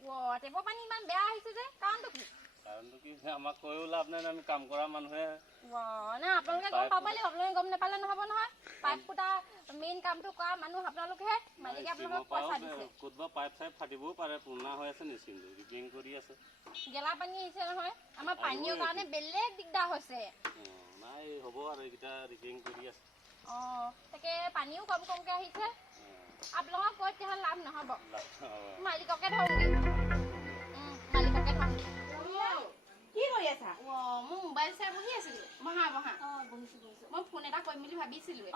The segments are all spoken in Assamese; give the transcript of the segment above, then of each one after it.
টেপৰ পানী ইমান বেয়া আহিছে যে কাৰণটো কি? কাৰণটো কি আমাক কৈও লাভ নাই, আমি কাম কৰা মানুহে। না আপোনালোকে গম পাব লাগিব, আপোনালোকে গম নাপালে নহ'ব নহয়। পাইপ ফুটা মেইন কামটো কৰা মানুহ আপোনালোকেহে, মালিকে আপোনালোকক পইচা দিছে। ক'তবা পাইপ চাইপ ফাটিবও পাৰে, পুৰণা হৈ আছে মেচিনটো, ৰিপেয়াৰিং কৰি আছে। গেলা পানী আহিছে নহয়, আমাৰ পানীৰ কাৰণে বেলেগ দিগদাৰ হৈছে। নাই হ'ব আৰু এইকেইটা ৰিপেয়াৰিং কৰি আছে। তাকে পানীও কমকৈ আহিছে। আপোনালোকক কৈ তেতিয়াহ'লে লাভ নহ'ব, মালিককে ধৰোঁগৈ। মালিককে ধৰোঁ। কি কৰি আছা? মই মোবাইল চাই বহি আছিলোঁ। বহিছোঁ। মই ফোন এটা কৰিম বুলি ভাবিছিলোঁ।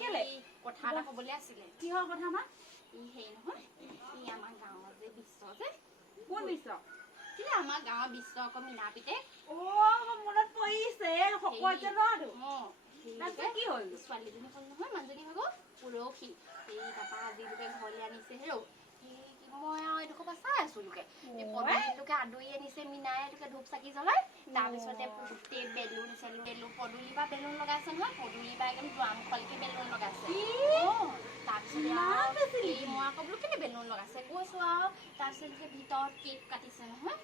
কেলে? কথা এটা ক'বলৈ আছিলে। কিহৰ কথা মা? হেৰি নহয়, আমাৰ গাঁৱৰ যে বিশ্ব যে। কোন বিশ্ব? আমাৰ গাঁৱৰ বিশ্ব আকৌ মীনা পিতেক। মনত পৰিছে সকলোৱে ল'ৰাটো। কি হ'ল? ছোৱালীজনী হ'ল নহয় মানুহজনী ভাগৰ পৰহি। তাৰপৰা আজিলৈকে ঘৰলৈ আনিছে হেৰৌ। মই আৰু এইডোখৰ পৰা চাই আছো লোকে এই পদূলিটোকে আদৰি আনিছে মীনাই এইটোকে ধূপ চাকি জ্বলাই। তাৰপিছতে গোটেই বেলুন চেলুন পদূলি পৰা বেলুন লগাইছে নহয়, পদূলিৰ পৰা একদম দুৱাৰমুখলৈকে বেলুন লগাইছে। তাৰপিছতে মই আকৌ বোলো কেলে বেলুন লগাইছে কৈছো আৰু। তাৰপিছত সেই ভিতৰত কেক কাটিছে নহয়।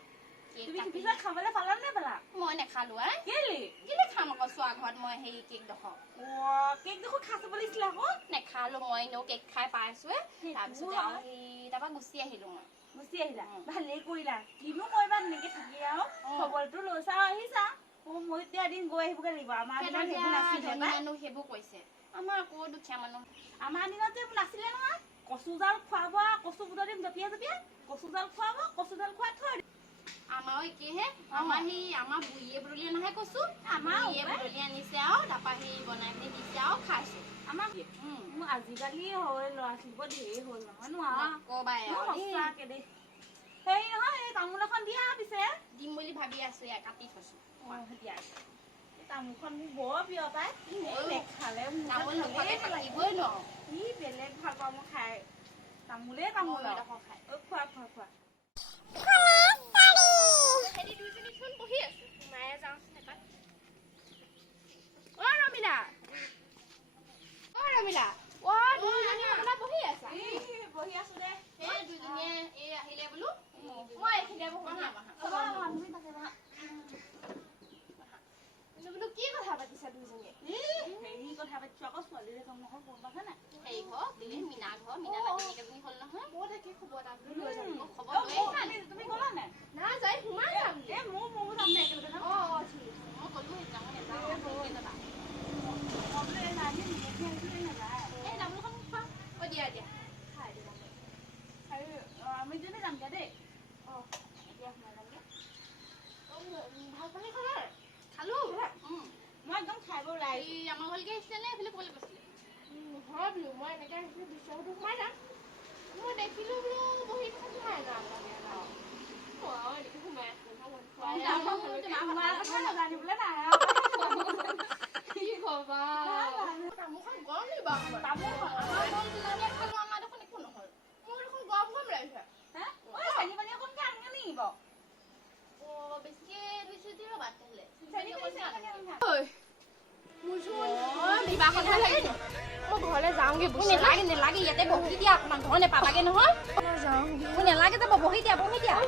খাবলৈ পালা নে পালা? মই নেখালো। কেলে খাম আকৌ চোৱা ঘৰত মই সেই কেক ডোখৰ খাই চাব লাগিছিলে আকৌ। নেখালো, মই এনেও কেক খাই পাইছো। তাৰপিছতে আৰু তাৰপৰা গুচি আহিলো। মই গুচি আহিলা? ভালেই কৰিলা। কিনো কৰিবা তেনেকে থাকি আৰু খবৰটো লৈছা আৰু আহিছা। মই এতিয়া এদিন গৈ আহিবগে লাগিব। আমাৰ দিনত সেইবোৰ নাছিলে মানুহ সেইবোৰ কৈছে, আমাৰ আকৌ দুখীয়া মানুহ। আমাৰ দিনত যে এইবোৰ নাছিলে নহয়। কচু জাল খুৱাব, কচু বুটলি জঁপিয়াই কচু জাল খুৱাব, কচু জাল খুৱাই থৈ আমাৰো একেহে। আমাৰ বুঢ়ীয়ে বুটলি নাহে কৈছো, আমাৰ বুটলি আনিছে আৰু তাৰপৰা সেই বনাই পিনি দিছে আৰু খাইছো। আমাৰ আজিকালি হয় ল'ৰা ছোৱালীবোৰ ঢেৰ হ'ল নহয় সঁচাকে দেই। হেৰি নহয়, এই তামোল এখন দিয়া পিছে দিম বুলি ভাবি আছো, কাটি থৈছো। তামোলখন মোৰ বৰ প্ৰিয় পাই। নেখালে তামোল নোখোৱাকে থাকিবই নোৱাৰো। ই বেলেগ ভাল পাওঁ মই খাই। তামোল খাই খোৱা বহি আছো মায়ে যাওঁচোন এপাক। ৰমিলা বহি আছা? বহি আছো দে। এই দুজনীয়ে এই আহিলে বোলো, মই এইখিনিতে বহো। বোলো কি কথা পাতিছা দুজনীয়ে? হেৰি কথা পাতিছো আকৌ, ছোৱালীৰে কাম নহয় গম পাইছা নাই? হেৰি ঘৰ মীনা নাতিনীকেইজনী হ'ল নহয়। মই তাকে খবৰ এটা লৈ যাম। তুমি গ'লা নাই? নাই যাই সোমাই যাম। ময়ো যাম দে একেলগে যাম। ঠিক আছে। মই ক'লো যাওঁ নাযাওঁ যাবা। এই তামোলখন খোৱা। দিয়া খাই দিম। আমি দুজনী যাম দেই। এতিয়া সোমাই যামগে। ভাত পানী খালে? খালো। মই একদম খাই বৈ ওলাই আমাৰ ঘৰলৈকে আহিছিলে নে এইফালে ক'বলৈ গৈছিলে? হয় বোলো মই এনেকে আহিছিলো বিশ্বহতো সোমাই যাম। মই দেখিলো বোলো বহি সোমাই যাম লাগে এনেকে সোমাই জানিবলৈ নাই কি কবা তামোলখন গৰম নি বাৰু? আমাৰ দেখোন একো নহল। মোৰ দেখোন গৰম লাগিছে। বেছিকে বেছি ৰ'বা তেতিয়াহ'লে। মই ঘৰলৈ যাওঁগে। নেলাগে ইয়াতে বহি দিয়া, অকণমান ঘৰ নেপাবাগে নহয়। মোৰ নেলাগে যাব, বহি দিয়া বহা বহি দিয়া।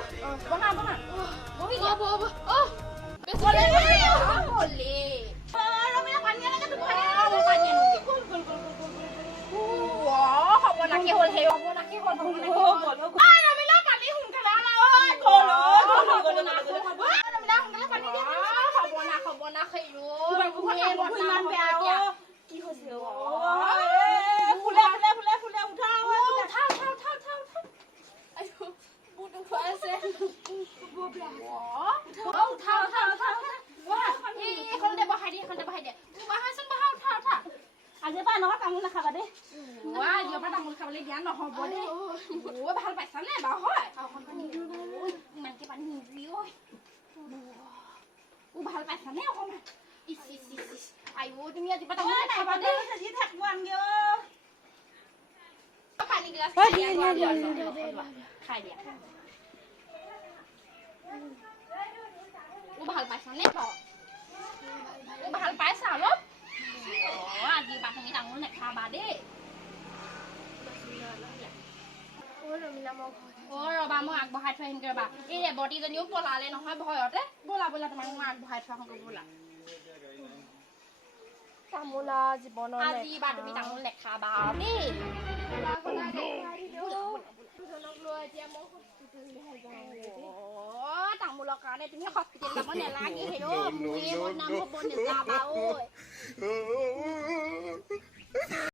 আজিৰ পৰা এনেকুৱা তামোল নাখাবা দেই। তামোল খাবলৈ দিয়া নহ'ব দেই। ভাল পাইছা নে বাৰু? হয় ইমানকে পানী নিদিবি। ভাল পাইছা নে অকণমান? তুমি আজিৰ পৰা তামোল নাখাবা দেই। পানী গিলাচ খাই দিয়া। ভাল পাইছা নে বাৰু? ভাল পাইছা অলপ? আজিৰ পৰা তুমি তামোল নাখাবা দেই। ৰবা মই আগবঢ়াই থৈ আহিমগৈ ৰবা এই ৰেৱতীজনীও পলালে নহয় ভয়তে ব'লা তোমাক মই আগবঢ়াই থোৱা আহোঁগৈ ব'লা তামোলা জীৱনৰ আজি বা তুমি তামোল নেখাবা দেই তামোলৰ কাৰণে তুমি হস্পিটেল যাব নালাগে হেৰৌ মোৰে বদনাম হ'ব নাযাবা ঐ